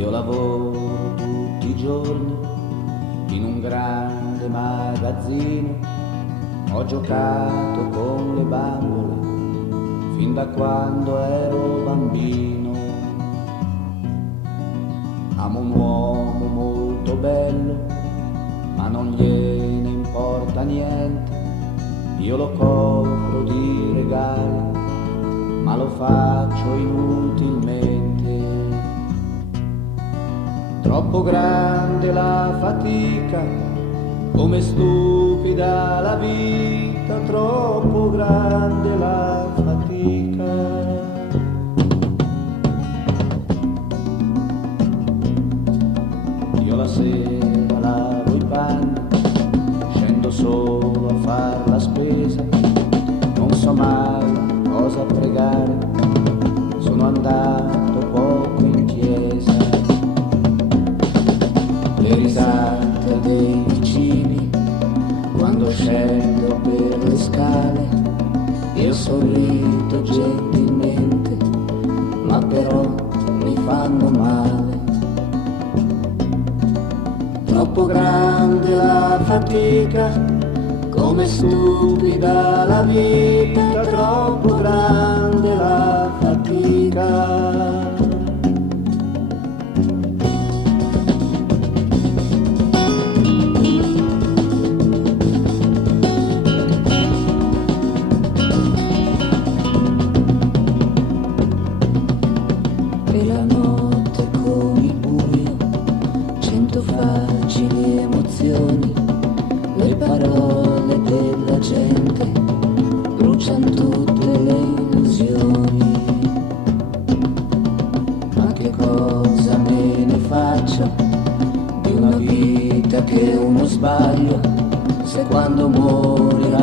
Io lavoro tutti i giorni in un grande magazzino, ho giocato con le bambole fin da quando ero bambino. Amo un uomo molto bello, ma non gliene importa niente. Io lo copro di regali, ma lo faccio inutilmente. Troppo grande la fatica, come stupida la vita, troppo grande la fatica. Io la sera lavo i panni, scendo solo a far la spesa, non so mai cosa pregare, sono andato poco in chiesa. Le risate dei vicini quando scendo per le scale, io sorrido gentilmente, ma però mi fanno male. Troppo grande la fatica, come stupida la vita, troppo grande la fatica. E la notte con il buio, 100 facili emozioni, le parole della gente bruciano tutte le illusioni. Ma che cosa me ne faccio di una vita che è uno sbaglio, se quando morirà